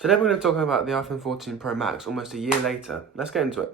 Today we're going to talk about the iPhone 14 Pro Max almost a year later. Let's get into it.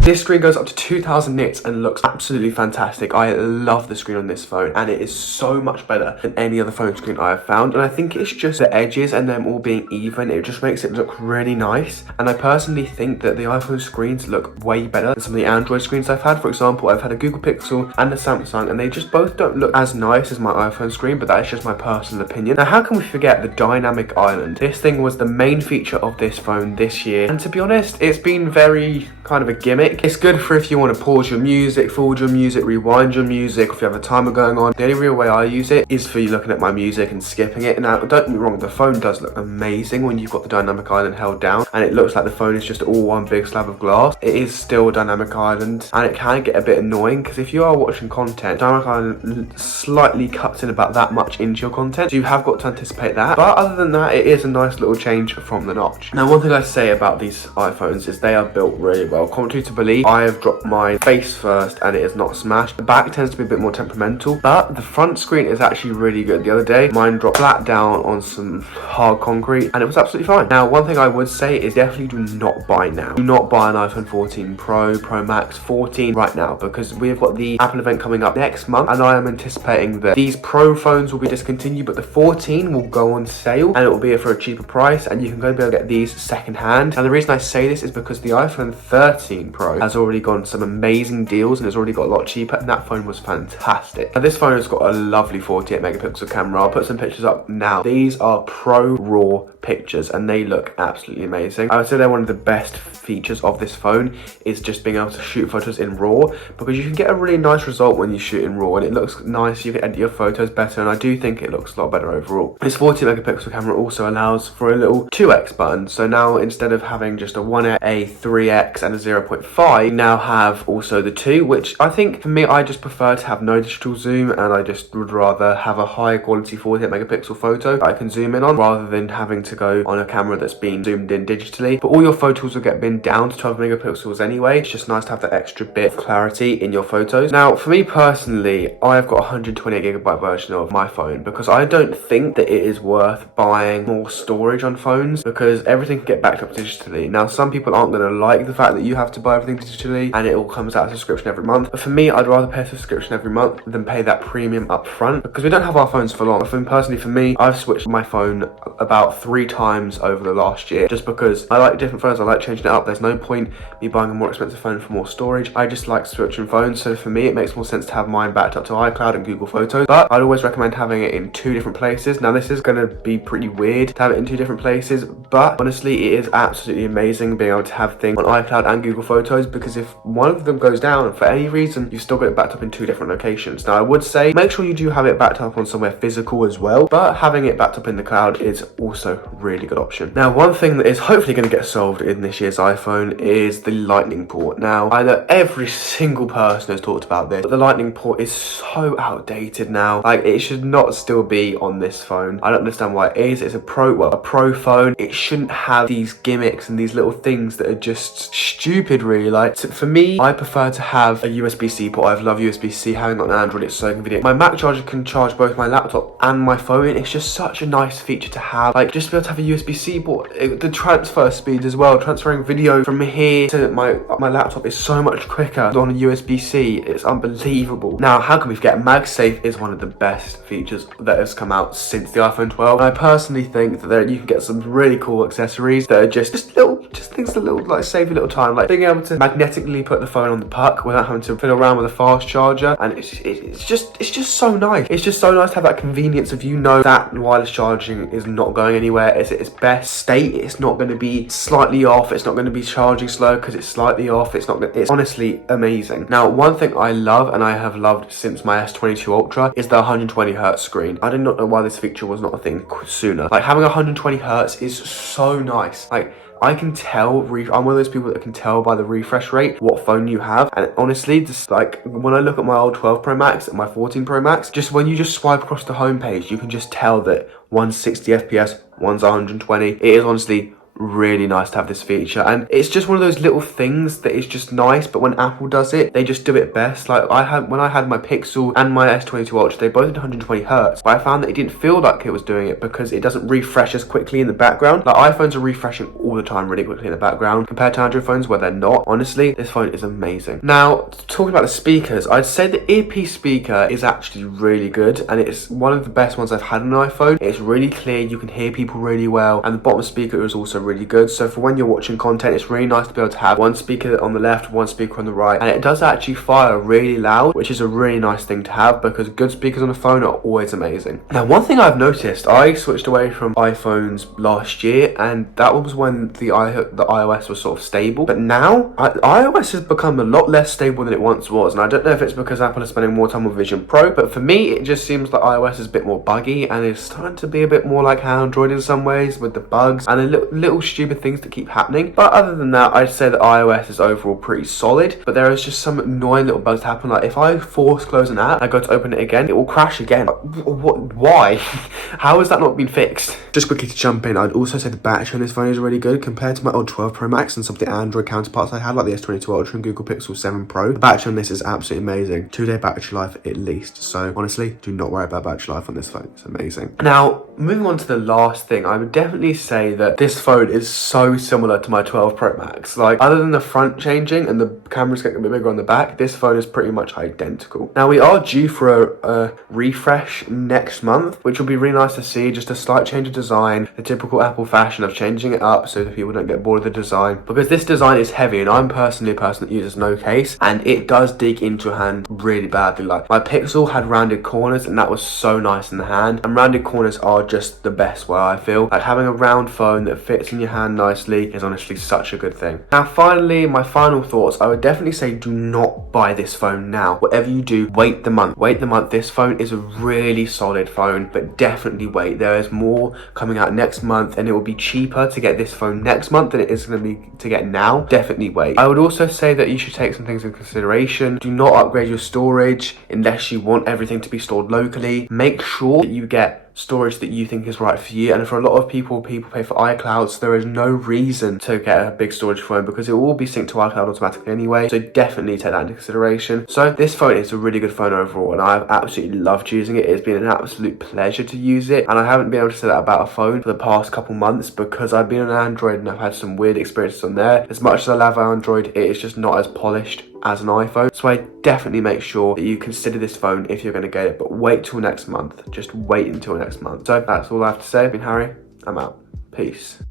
This screen goes up to 2000 nits and looks absolutely fantastic. I love the screen on this phone and it is so much better than any other phone screen I have found. And I think it's just the edges and them all being even. It just makes it look really nice. And I personally think that the iPhone screens look way better than some of the Android screens I've had. For example, I've had a Google Pixel and a Samsung and they just both don't look as nice as my iPhone screen, but that is just my personal opinion. Now, how can we forget the dynamic island? This thing was the main feature of this phone this year. And to be honest, it's been very kind of a gimmick. It's good for if you want to pause your music, forward your music, rewind your music, if you have a timer going on. The only real way I use it is for you looking at my music and skipping it. Now, don't get me wrong, the phone does look amazing when you've got the dynamic island held down and it looks like the phone is just all one big slab of glass. It is still a dynamic island and it can get a bit annoying because if you are watching content, dynamic island slightly cuts in about that much into your content, so you have got to anticipate that. But other than that, it is a nice little change from the notch. Now, one thing I say about these iPhones is they are built really well. Contrary to belief, I have dropped my face first and it is not smashed. The back tends to be a bit more temperamental, but the front screen is actually really good. The other day, mine dropped flat down on some hard concrete and it was absolutely fine. Now, one thing I would say is definitely do not buy now. Do not buy an iPhone 14 Pro, Pro Max, 14 right now because we've got the Apple event coming up next month and I am anticipating that these Pro phones will be discontinued, but the 14 will go on sale and it will be for a cheaper price and you can go be able to get these second hand. And the reason I say this is because the iPhone 13 Pro has already gone some amazing deals and it's already got a lot cheaper and that phone was fantastic. Now, this phone has got a lovely 48 megapixel camera. I'll put some pictures up now. These are Pro RAW pictures and they look absolutely amazing. I would say they're one of the best features of this phone is just being able to shoot photos in RAW because you can get a really nice result when you shoot in RAW and it looks nice. You can edit your photos better and I do think it looks a lot better overall. This 40 megapixel camera also allows for a little 2x button, so now instead of having just a 1x, a 3x and a 0.5, you now have also the 2, which I think for me, I just prefer to have no digital zoom and I just would rather have a high quality 48 megapixel photo that I can zoom in on rather than having to go on a camera that's been zoomed in digitally. But all your photos will get bin down to 12 megapixels anyway. It's just nice to have that extra bit of clarity in your photos. Now, for me personally, I've got a 128GB version of my phone because I don't think that it is worth buying more storage on phones because everything can get backed up digitally. Now, some people aren't going to like the fact that you have to buy everything digitally and it all comes out as a subscription every month. But for me, I'd rather pay a subscription every month than pay that premium up front because we don't have our phones for long. Personally, for me, I've switched my phone about 3 times over the last year just because I like different phones. I like changing it up. There's no point me buying a more expensive phone for more storage. I just like switching phones. So for me, it makes more sense to have mine backed up to iCloud and Google Photos. But I'd always recommend having it in 2 different places. Now, this is going to be pretty weird to have it in 2 different places, but honestly, it is absolutely amazing being able to have things on iCloud and Google Photos because if one of them goes down for any reason, you've still got it backed up in 2 different locations. Now, I would say make sure you do have it backed up on somewhere physical as well, but having it backed up in the cloud is also a really good option. Now, one thing that is hopefully going to get solved in this year's iPhone is the lightning port. Now, I know every single person has talked about this, but the lightning port is so outdated now. Like, it should not still be on this phone. I don't understand why it is. It's a pro phone. It shouldn't have these gimmicks and these little things that are just stupid, really. Like, for me, I prefer to have a USB-C port. I love USB-C. Having got an Android, it's so convenient. My Mac charger can charge both my laptop and my phone. It's just such a nice feature to have. Like, just to be able to have a USB-C port. The transfer speed as well, transferring video from here to my laptop is so much quicker on a USB-C. It's unbelievable. Now, how can we forget? MagSafe is one of the best features that has come out since the iPhone 12. And I personally think that you can get some really cool accessories that are just things that little like save you a little time, like being able to magnetically put the phone on the puck without having to fiddle around with a fast charger. And it's just so nice. It's just so nice to have that convenience of that wireless charging is not going anywhere. It's at its best state. It's not going to be slightly off. It's not going to be charging slow because it's slightly off. It's honestly amazing. Now, one thing I love and I have loved since my S22 Ultra is the 120 Hz screen. I did not know why this feature was not a thing sooner. Like, having 120 Hz is so nice. Like, I can tell, I'm one of those people that can tell by the refresh rate what phone you have. And honestly, just like when I look at my old 12 Pro Max and my 14 Pro Max, just when you just swipe across the homepage, you can just tell that one's 60 FPS, one's 120. It is honestly really nice to have this feature, and it's just one of those little things that is just nice, but when Apple does it, they just do it best. Like when I had my Pixel and my S22 Ultra, they both did 120 Hz, but I found that it didn't feel like it was doing it because it doesn't refresh as quickly in the background. Like iPhones are refreshing all the time really quickly in the background compared to Android phones where they're not. Honestly, this phone is amazing. Now, talking about the speakers, I'd say the earpiece speaker is actually really good, and it's one of the best ones I've had on an iPhone. It's really clear, you can hear people really well, and the bottom speaker is also really good. So for when you're watching content, it's really nice to be able to have one speaker on the left, one speaker on the right, and it does actually fire really loud, which is a really nice thing to have because good speakers on a phone are always amazing. Now, one thing I've noticed, I switched away from iPhones last year, and that was when the iOS was sort of stable, but now iOS has become a lot less stable than it once was, and I don't know if it's because Apple is spending more time on Vision Pro, but for me it just seems like iOS is a bit more buggy and it's starting to be a bit more like Android in some ways with the bugs and the little stupid things that keep happening. But other than that, I'd say that iOS is overall pretty solid, but there is just some annoying little bugs happen. Like if I force close an app, I go to open it again, it will crash again. What? Why? How has that not been fixed? Just quickly to jump in, I'd also say the battery on this phone is really good compared to my old 12 Pro Max and some of the Android counterparts I had, like the S22 Ultra and Google Pixel 7 Pro. The battery on this is absolutely amazing. 2-day battery life at least. So honestly, do not worry about battery life on this phone. It's amazing. Now, moving on to the last thing, I would definitely say that this phone is so similar to my 12 Pro Max. Like, other than the front changing and the cameras getting a bit bigger on the back, this phone is pretty much identical. Now, we are due for a refresh next month, which will be really nice to see. Just a slight change of design, the typical Apple fashion of changing it up so that people don't get bored of the design, because this design is heavy, and I'm personally a person that uses no case, and it does dig into your hand really badly. Like, my Pixel had rounded corners, and that was so nice in the hand, and rounded corners are just the best way, I feel. Like, having a round phone that fits in your hand nicely is honestly such a good thing. Now, finally, my final thoughts, I would definitely say do not buy this phone now. Whatever you do, wait the month. Wait the month. This phone is a really solid phone, but definitely wait. There is more coming out next month, and it will be cheaper to get this phone next month than it is going to be to get now. Definitely wait. I would also say that you should take some things into consideration. Do not upgrade your storage unless you want everything to be stored locally. Make sure that you get storage that you think is right for you, and for a lot of people pay for iCloud, so there is no reason to get a big storage phone because it will all be synced to iCloud automatically anyway, so definitely take that into consideration. So this phone is a really good phone overall, and I've absolutely loved using it. It's been an absolute pleasure to use it, and I haven't been able to say that about a phone for the past couple months because I've been on Android and I've had some weird experiences on there. As much as I love Android, it is just not as polished as an iPhone, so I definitely make sure that you consider this phone if you're going to get it, but wait till next month. Just wait until next month. So that's all I have to say. I've been Harry. I'm out. Peace.